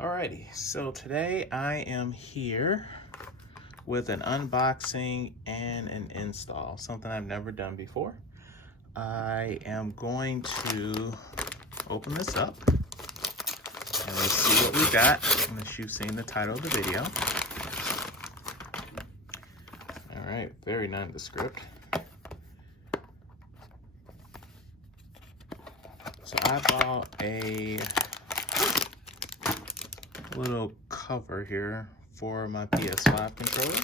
Alrighty, so today I am here with an unboxing and an install, something I've never done before. I am going to open this up and let's see what we got, unless you've seen the title of the video. Alright, very nondescript. So I bought a little cover here for my PS5 controller.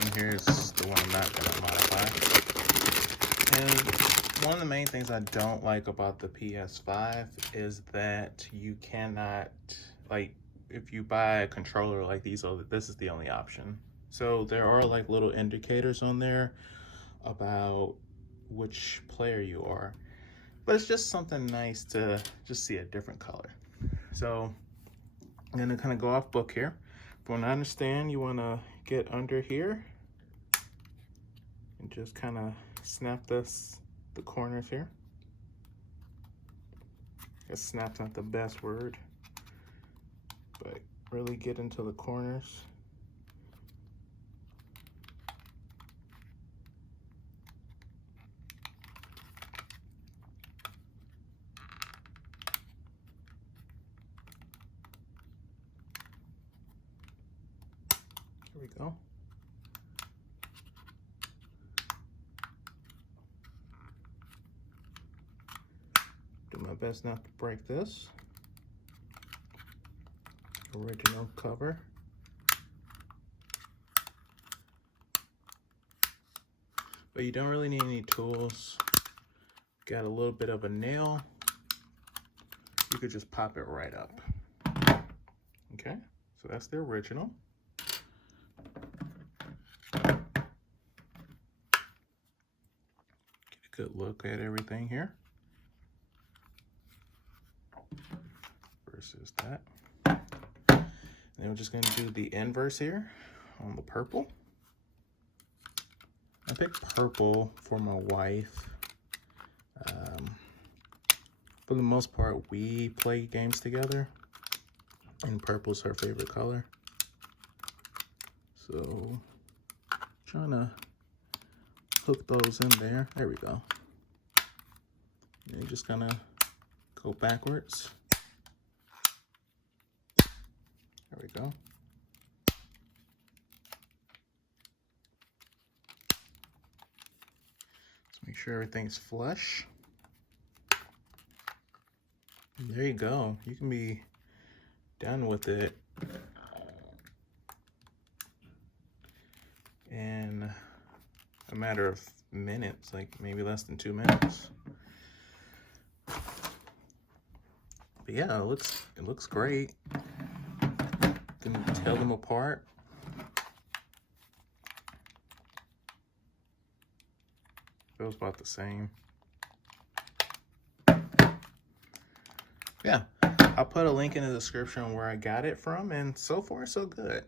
And here's the one I'm not going to modify. And one of the main things I don't like about the PS5 is that you cannot, like, if you buy a controller like these, this is the only option. So there are like little indicators on there about which player you are. But it's just something nice to just see a different color. So I'm gonna kind of go off book here. From what I understand, you wanna get under here and just kind of snap the corners here. I guess snap's not the best word, but really get into the corners. There we go. Do my best not to break this. Original cover. But you don't really need any tools. Got a little bit of a nail. You could just pop it right up. Okay, so that's the original. Good look at everything here versus that. And then we're just going to do the inverse here on the purple. I picked purple for my wife. For the most part, we play games together, and purple's her favorite color. So, trying to hook those in there. There we go. And you just kind of go backwards. There we go. Let's make sure everything's flush. And there you go. You can be done with it in a matter of minutes, like maybe less than 2 minutes. But yeah, it looks great. You can tell them apart. Feels about the same. Yeah, I'll put a link in the description where I got it from, and so far so good.